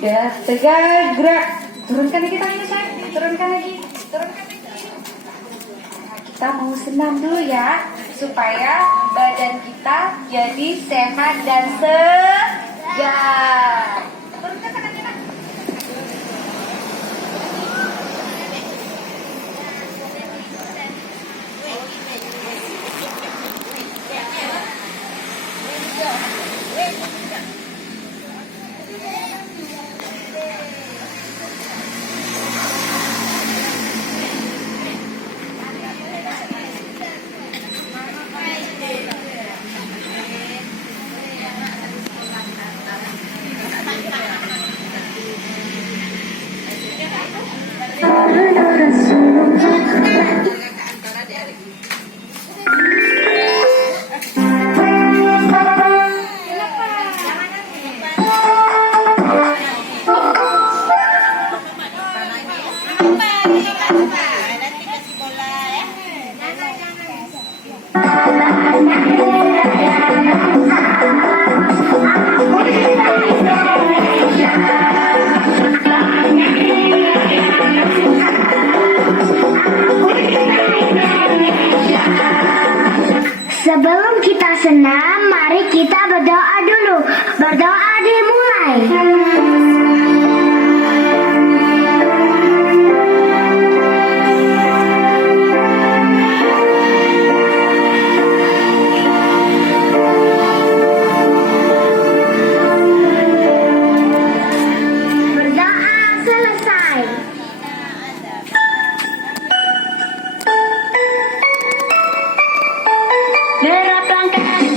Udah, tegak, gerak. Turunkan lagi tangannya, sayang. Turunkan lagi. Nah, kita mau senam dulu ya, supaya badan kita jadi sehat dan segar. Turunkan tangannya, Nak. Sebelum kita senam, mari kita berdoa dulu. Berdoa dimulai.